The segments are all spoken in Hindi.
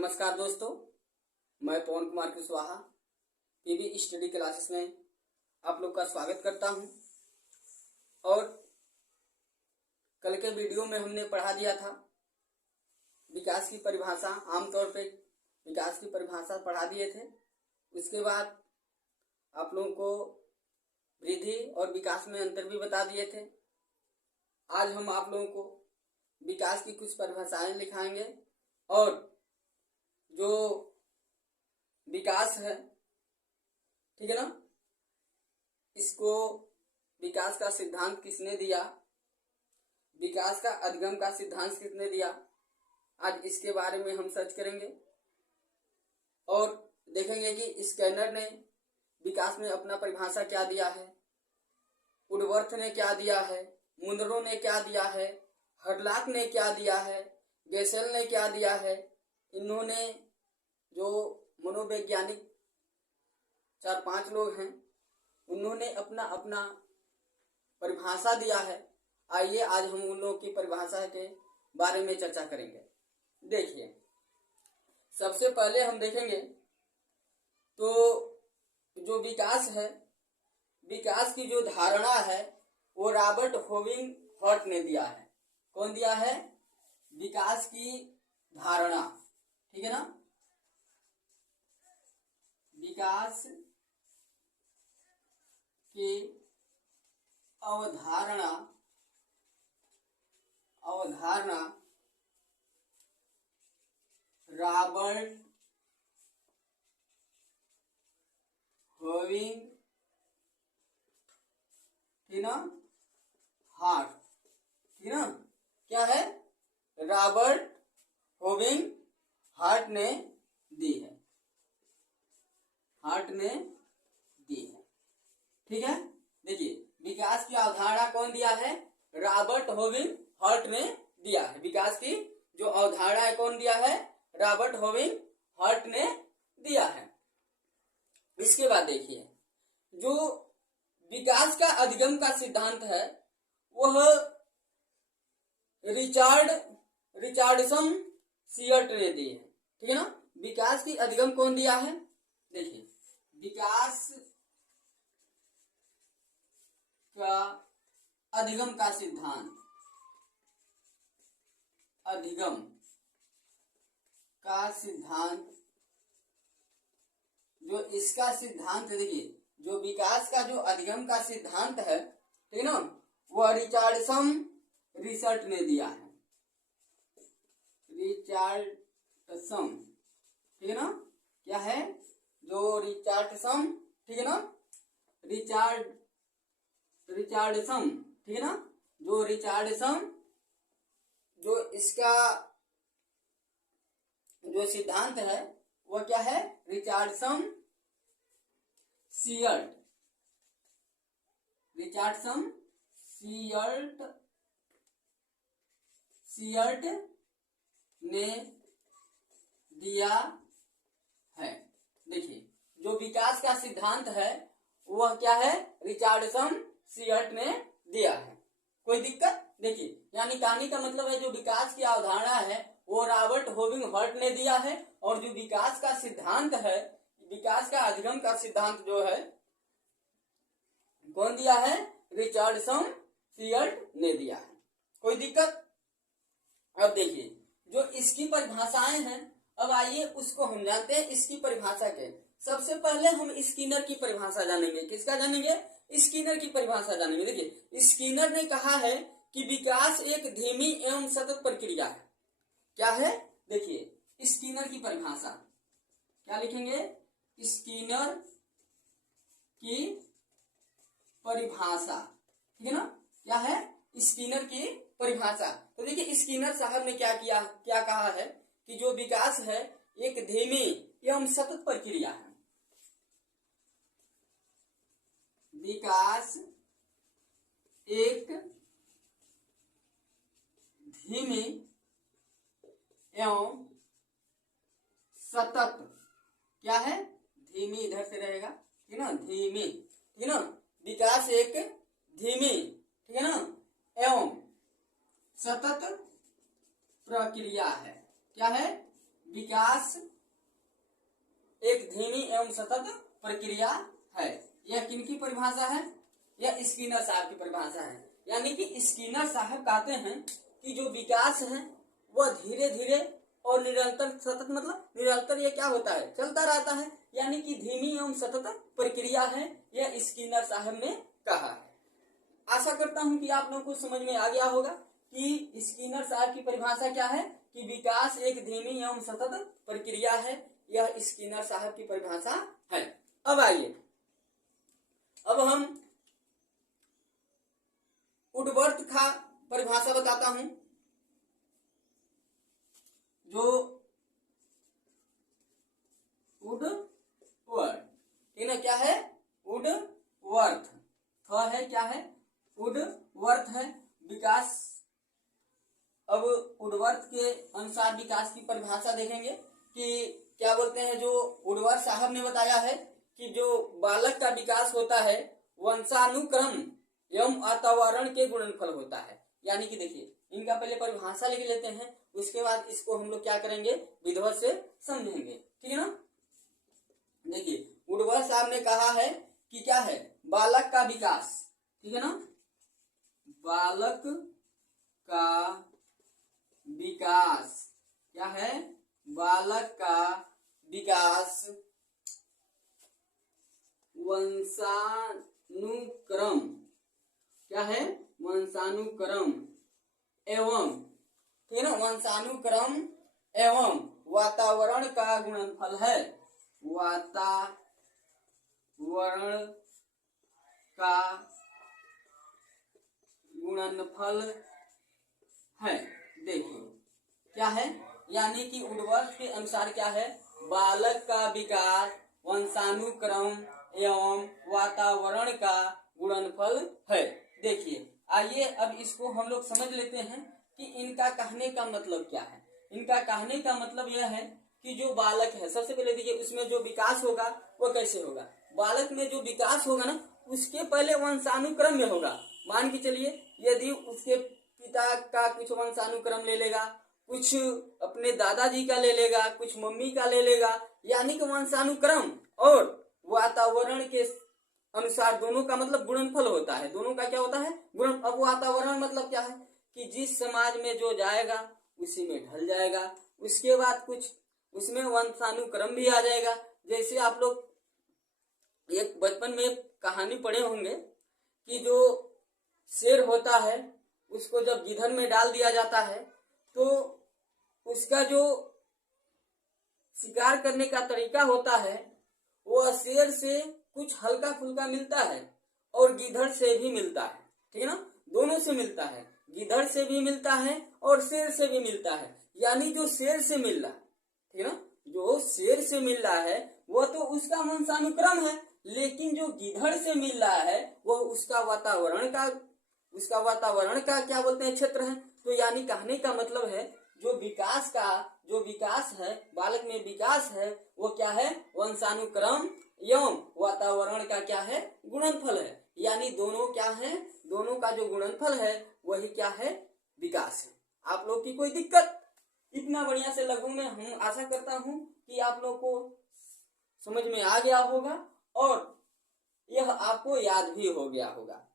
नमस्कार दोस्तों, मैं Pawan Kumar Kushwaha PB study classes में आप लोग का स्वागत करता हूं। और कल के वीडियो में हमने पढ़ा दिया था विकास की परिभाषा। आमतौर पे विकास की परिभाषा पढ़ा दिए थे। उसके बाद आप लोगों को वृद्धि और विकास में अंतर भी बता दिए थे। आज हम आप लोगों को विकास की कुछ परिभाषाएं लिखाएंगे और जो विकास है, ठीक है ना, इसको विकास का सिद्धांत किसने दिया, विकास का अधिगम का सिद्धांत किसने दिया, आज इसके बारे में हम सर्च करेंगे और देखेंगे कि स्कैनर ने विकास में अपना परिभाषा क्या दिया है, वुडवर्थ ने क्या दिया है, मुनरो ने क्या दिया है, हडलॉक ने क्या दिया है, गेसेल ने क्या दिया है। इन्होंने जो मनोवैज्ञानिक 4-5 लोग हैं, उन्होंने अपना अपना परिभाषा दिया है। आइए आज हम उन लोगों की परिभाषा के बारे में चर्चा करेंगे। देखिए, सबसे पहले हम देखेंगे तो जो विकास है, विकास की जो धारणा है वो रॉबर्ट होविंग हर्ट ने दिया है। कौन दिया है? विकास की धारणा, ठीक है ना। विकास की अवधारणा रॉबर्ट होविंग, ठीक ना, हार्ट, ठीक ना, क्या है? रॉबर्ट होविंग हार्ट ने दी है, हार्ट ने दी है, ठीक है। देखिए, विकास की अवधारणा कौन दिया है? रॉबर्ट होविंग हार्ट ने दिया है। विकास की जो अवधारणा है कौन दिया है? रॉबर्ट होविंग हार्ट ने दिया है। इसके बाद देखिए, जो विकास का अधिगम का सिद्धांत है वह रिचार्डसन सियर्ट ने दी है, ठीक है ना। विकास की अधिगम कौन दिया है? देखिए, विकास का अधिगम का सिद्धांत, अधिगम का सिद्धांत, जो इसका सिद्धांत, देखिए, जो विकास का जो अधिगम का सिद्धांत है, ठीक है ना, वह रिचार्डसन रिसर्ट ने दिया है। रिचार्डसन, ठीक है ना, क्या है? जो रिचार्डसन, ठीक है ना, रिचार्डसन, ठीक है ना, जो रिचार्डसन, जो इसका जो सिद्धांत है वह क्या है? रिचार्डसन सियर्ट, रिचार्डसन सियर्ट ने दिया है। देखिए, जो विकास का सिद्धांत है वह क्या है? रिचार्डसन सियर्ट ने दिया है। कोई दिक्कत? देखिए, यानी कहानी का मतलब है जो विकास की अवधारणा है वो रॉबर्ट होविंग हर्ट ने दिया है, और जो विकास का सिद्धांत है, विकास का अधिगम का सिद्धांत जो है कौन दिया है? रिचार्डसन सियर्ट ने दिया है। कोई दिक्कत? अब देखिए, जो इसकी परिभाषाएं हैं, अब आइए उसको हम जानते हैं। इसकी परिभाषा के सबसे पहले हम स्किनर की परिभाषा जानेंगे। किसका जानेंगे? स्किनर की परिभाषा जानेंगे। देखिए, स्किनर ने कहा है कि विकास एक धीमी एवं सतत प्रक्रिया है। क्या है? देखिए, स्किनर की परिभाषा क्या लिखेंगे? स्किनर की परिभाषा, ठीक है ना, क्या है? स्किनर की परिभाषा। तो देखिए, स्किनर साहब ने क्या कहा है कि जो विकास है एक धीमी एवं सतत प्रक्रिया है। विकास एक धीमी एवं सतत, क्या है? धीमी, इधर से रहेगा, ठीक है ना, धीमी, ठीक है ना। विकास एक धीमी, ठीक है ना, एवं सतत प्रक्रिया है। क्या है? विकास एक धीमी एवं सतत प्रक्रिया है। यह किनकी परिभाषा है? यह स्किनर साहब की परिभाषा है। यानी कि स्किनर साहब कहते हैं कि जो विकास है वह धीरे धीरे और निरंतर, सतत मतलब निरंतर, ये क्या होता है? चलता रहता है। यानी कि धीमी एवं सतत प्रक्रिया है, यह स्किनर साहब ने कहा है। आशा करता हूं कि आप लोगों को समझ में आ गया होगा कि स्किनर साहब की परिभाषा क्या है, कि विकास एक धीमी एवं सतत प्रक्रिया है। यह स्किनर साहब की परिभाषा है। अब आइए, अब हम वुडवर्थ का परिभाषा बताता हूं। जो वुडवर्थ, ठीक ना, क्या है? वुडवर्थ है, क्या है? वुडवर्थ है विकास। अब वुडवर्थ के अनुसार विकास की परिभाषा देखेंगे कि क्या बोलते हैं। जो वुडवर्थ साहब ने बताया है कि जो बालक का विकास होता है वंशानुक्रम एवं वातावरण के गुणनफल होता है। यानी कि देखिए, इनका पहले परिभाषा लिख लेते हैं, उसके बाद इसको हम लोग क्या करेंगे, विधिवत से समझेंगे, ठीक है ना। देखिए, वुडवर्थ साहब ने कहा है कि क्या है, बालक का विकास, ठीक है ना, बालक का विकास क्या है? बालक का विकास वंशानुक्रम, क्या है? वंशानुक्रम एवं, ठीक है ना, वंशानुक्रम एवं वातावरण का गुणनफल है। वातावरण का गुणनफल है। देखिए क्या है, यानी कि वुडवर्थ के अनुसार क्या है, बालक का विकास वंशानुक्रम एवं वातावरण का गुणनफल है। देखिए, आइए अब इसको हम लोग समझ लेते हैं कि इनका कहने का मतलब क्या है। इनका कहने का मतलब यह है कि जो बालक है, सबसे पहले देखिए उसमें जो विकास होगा वो कैसे होगा। बालक में जो विकास होगा ना, उसके पहले वंशानुक्रम में होगा। मान के चलिए, यदि उसके पिता का कुछ वंशानुक्रम ले लेगा, कुछ अपने दादाजी का ले लेगा, कुछ मम्मी का ले लेगा, यानी कि वंशानुक्रम और वातावरण के अनुसार दोनों का मतलब गुणनफल होता है। दोनों का क्या होता है? गुण। अब वातावरण मतलब क्या है कि जिस समाज में जो जाएगा उसी में ढल जाएगा। उसके बाद कुछ उसमें वंशानुक्रम भी आ जाएगा। जैसे आप लोग एक बचपन में एक कहानी पढ़े होंगे कि जो शेर होता है उसको जब गिधन में डाल दिया जाता है तो उसका जो शिकार करने का तरीका होता है वो शेर से कुछ हल्का फुल्का मिलता है और गिधड़ से भी मिलता है, ठीक है ना, दोनों से मिलता है। गिधड़ से भी मिलता है और शेर से भी मिलता है। यानी जो शेर से मिल रहा है, ठीक है ना, जो शेर से मिल रहा है वह तो उसका वंशानुक्रम है, लेकिन जो गिधड़ से मिल रहा है वह उसका वातावरण का क्या बोलते हैं, क्षेत्र है। तो यानी कहने का मतलब है जो विकास है, बालक में विकास है, वो क्या है? वंशानुक्रम एवं वातावरण का क्या है? गुणनफल है। यानी दोनों क्या है? दोनों का जो गुणनफल है वही क्या है? विकास है। आप लोग की कोई दिक्कत? इतना बढ़िया से लघु में हम आशा करता हूं कि आप लोग को समझ में आ गया होगा और यह आपको याद भी हो गया होगा।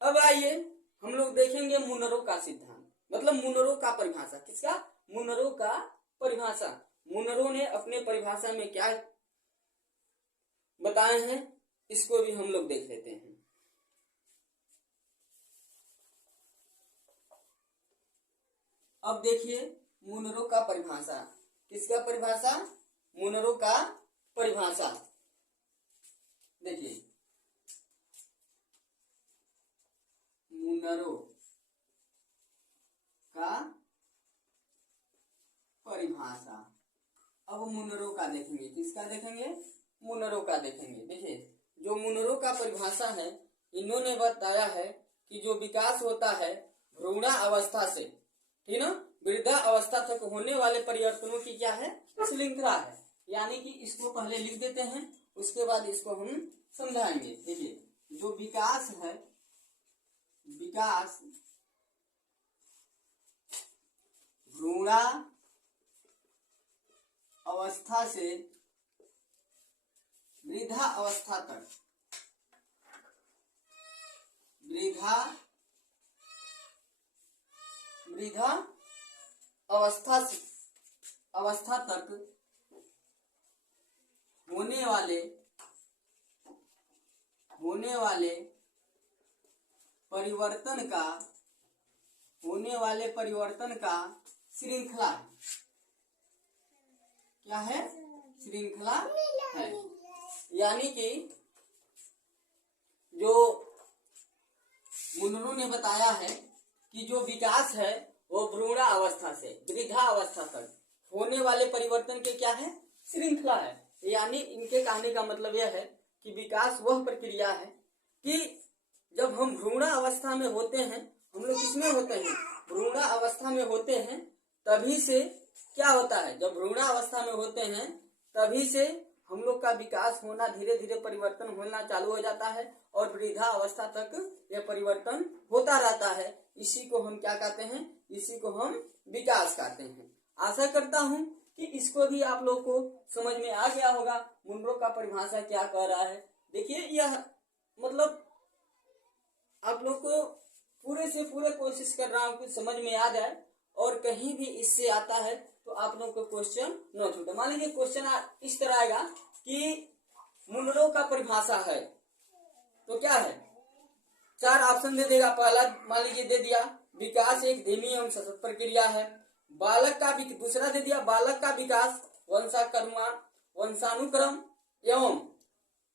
अब आइए हम लोग देखेंगे मुनरो का सिद्धांत, मतलब मुनरो का परिभाषा। किसका? मुनरो का परिभाषा। मुनरो ने अपने परिभाषा में क्या बताए हैं, इसको भी हम लोग देख लेते हैं। अब देखिए मुनरो का परिभाषा। किसका परिभाषा? मुनरो का परिभाषा। देखिए मुनरो का परिभाषा। अब मुनरो का देखेंगे। किसका देखेंगे? मुनरो का देखेंगे। देखिए जो मुनरो का परिभाषा है, इन्होंने बताया है कि जो विकास होता है भ्रूण अवस्था से, ठीक ना, वृद्धा अवस्था तक होने वाले परिवर्तनों की क्या है? श्रृंखला है। यानी कि इसको पहले लिख देते हैं, उसके बाद इसको हम समझाएंगे। देखिए जो विकास है, विकास भ्रूण अवस्था से वृद्धा अवस्था तक, वृद्धा अवस्था तक होने वाले परिवर्तन का श्रृंखला क्या है? श्रृंखला है। यानी कि जो मुनरो ने बताया है कि जो विकास है वो भ्रूणा अवस्था से वृद्धा अवस्था तक होने वाले परिवर्तन के क्या है? श्रृंखला है। यानी इनके कहने का मतलब यह है कि विकास वह प्रक्रिया है कि जब हम भ्रूणा अवस्था में होते हैं, हम लोग किसमें होते हैं? भ्रूणा अवस्था में होते हैं। तभी से क्या होता है? जब भ्रूणा अवस्था में होते हैं तभी से हम लोग का विकास होना, धीरे धीरे परिवर्तन होना चालू हो जाता है और वृद्धा अवस्था तक यह परिवर्तन होता रहता है। इसी को हम क्या कहते हैं? इसी को हम विकास कहते हैं। आशा करता हूँ कि इसको भी आप लोग को समझ में आ गया होगा मुनरो का परिभाषा क्या कह रहा है। देखिए, यह मतलब आप लोग को पूरे से पूरे कोशिश कर रहा हूँ कि समझ में आ जाए और कहीं भी इससे आता है तो आप लोग को क्वेश्चन न छूटे। मान लीजिए क्वेश्चन इस तरह आएगा कि मुनरो का परिभाषा है तो क्या है? 4 ऑप्शन दे देगा। पहला मान लीजिए दे दिया विकास एक धीमी एवं सतत प्रक्रिया है। बालक का दूसरा दे दिया बालक का विकास वंशानुक्रम एवं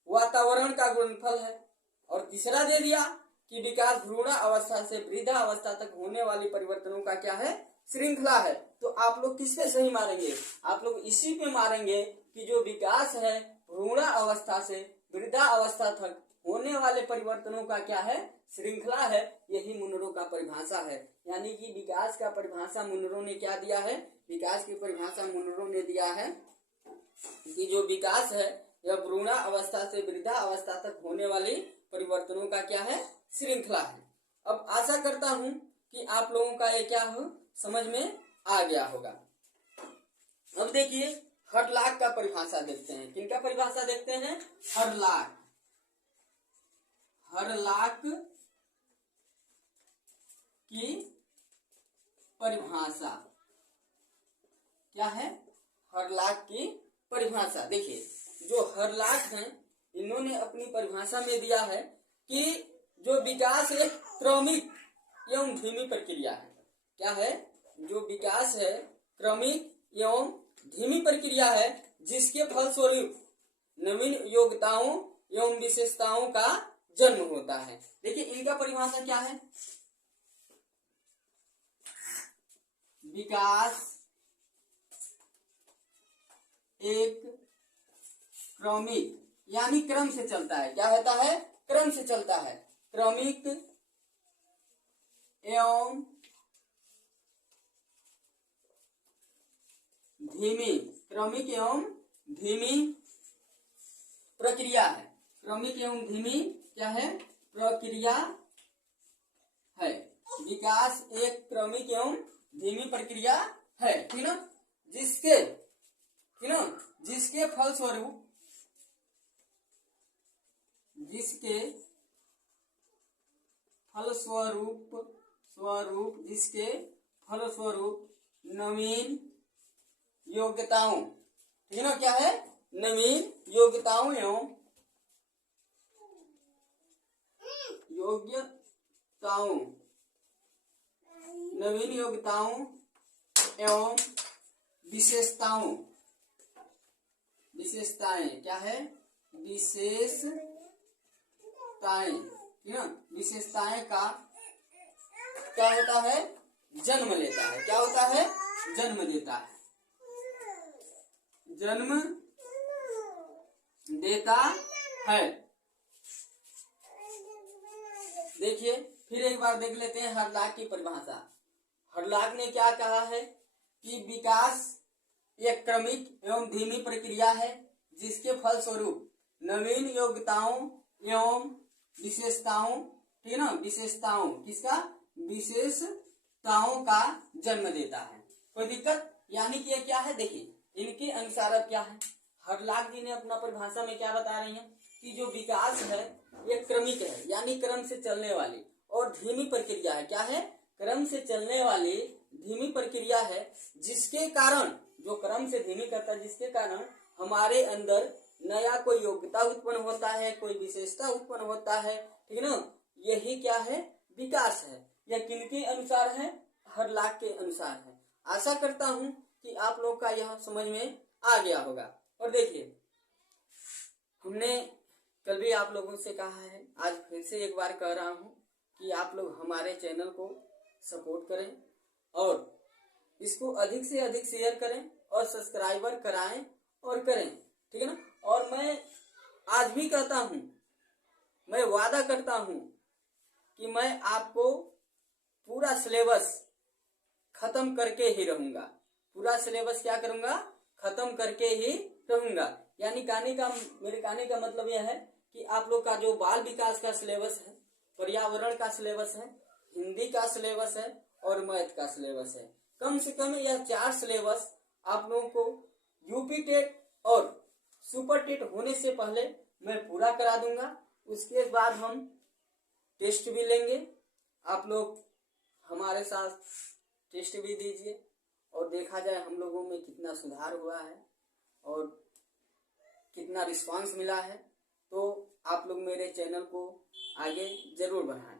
वातावरण का गुणनफल है। और तीसरा दे दिया कि विकास भ्रूण अवस्था से वृद्धा अवस्था तक होने वाली परिवर्तनों का क्या है? श्रृंखला है। तो आप लोग किस पे सही मारेंगे? आप लोग इसी पे मारेंगे कि जो विकास है भ्रूण अवस्था से वृद्धा अवस्था तक होने वाले परिवर्तनों का क्या है? श्रृंखला है। यही मुनरो का परिभाषा है। यानी कि विकास का परिभाषा मुनरो ने क्या दिया है? विकास की परिभाषा मुनरो ने दिया है कि जो विकास है यह भ्रूण अवस्था से वृद्धा अवस्था तक होने वाली परिवर्तनों का क्या है? श्रृंखला है। अब आशा करता हूं कि आप लोगों का ये क्या हो समझ में आ गया होगा। अब देखिए हरलाक का परिभाषा देखते हैं। किनका परिभाषा देखते हैं? हरलाक की परिभाषा क्या है? हरलाक की परिभाषा। देखिए जो हरलाक हैं इन्होंने अपनी परिभाषा में दिया है कि जो विकास एक क्रमिक एवं धीमी प्रक्रिया है। क्या है? जो विकास है क्रमिक एवं धीमी प्रक्रिया है जिसके फलस्वरूप नवीन योग्यताओं एवं विशेषताओं का जन्म होता है। देखिए इनका परिभाषा क्या है? विकास एक क्रमिक यानी क्रम से चलता है। क्या होता है? क्रम से चलता है। क्रमिक एवं धीमी प्रक्रिया है। क्रमिक एवं धीमी क्या है? प्रक्रिया है। विकास एक क्रमिक एवं धीमी प्रक्रिया है। ठीक ना? जिसके फलस्वरूप नवीन योग्यताओं, ठीक ना? क्या है? नवीन योग्यताओं एवं नवीन योग्यताओं एवं विशेषताएं क्या है? विशेषताएं, ठीक ना? विशेषताएं का क्या होता है? जन्म लेता है। क्या होता है? जन्म देता है। जन्म देता है। देखिए फिर एक बार देख लेते हैं हरलाक की परिभाषा। हरलाक ने क्या कहा है कि विकास एक क्रमिक एवं धीमी प्रक्रिया है जिसके फलस्वरूप नवीन योग्यताओं एवं विशेषताओं, ठीक है ना? विशेषताओं किसका? विशेषताओं का जन्म देता है। कोई दिक्कत? यानी कि ये क्या है? देखिए इनके अनुसार अब क्या है, हरलाख जी ने अपना परिभाषा में क्या बता रही हैं कि जो विकास है ये क्रमिक है, यानी क्रम से चलने वाली और धीमी प्रक्रिया है। क्या है? क्रम से चलने वाली धीमी प्रक्रिया है, जिसके कारण, जो क्रम से धीमी करता है, जिसके कारण हमारे अंदर नया कोई योग्यता उत्पन्न होता है, कोई विशेषता उत्पन्न होता है। ठीक है ना? यही क्या है? विकास है। यह किनके अनुसार है? हरलाख के अनुसार है। आशा करता हूं कि आप लोग का यह समझ में आ गया होगा। और देखिए, हमने कल भी आप लोगों से कहा है, आज फिर से एक बार कह रहा हूं कि आप लोग हमारे चैनल को सपोर्ट करें और इसको अधिक से अधिक शेयर करें और सब्सक्राइबर कराएं और करें। ठीक है ना? और मैं आज भी कहता हूं, मैं वादा करता हूं कि मैं आपको पूरा सिलेबस खत्म करके ही रहूंगा। पूरा सिलेबस क्या करूंगा? खत्म करके ही रहूंगा। यानी मेरे कहने का मतलब यह है कि आप लोग का जो बाल विकास का सिलेबस है, पर्यावरण का सिलेबस है, हिंदी का सिलेबस है और मैथ का सिलेबस है, कम से कम यह 4 सिलेबस आप लोगों को यूपी टेट और सुपर टेट होने से पहले मैं पूरा करा दूंगा। उसके बाद हम टेस्ट भी लेंगे। आप लोग हमारे साथ टेस्ट भी दीजिए और देखा जाए हम लोगों में कितना सुधार हुआ है और कितना रिस्पांस मिला है। तो आप लोग मेरे चैनल को आगे जरूर बढ़ाएं।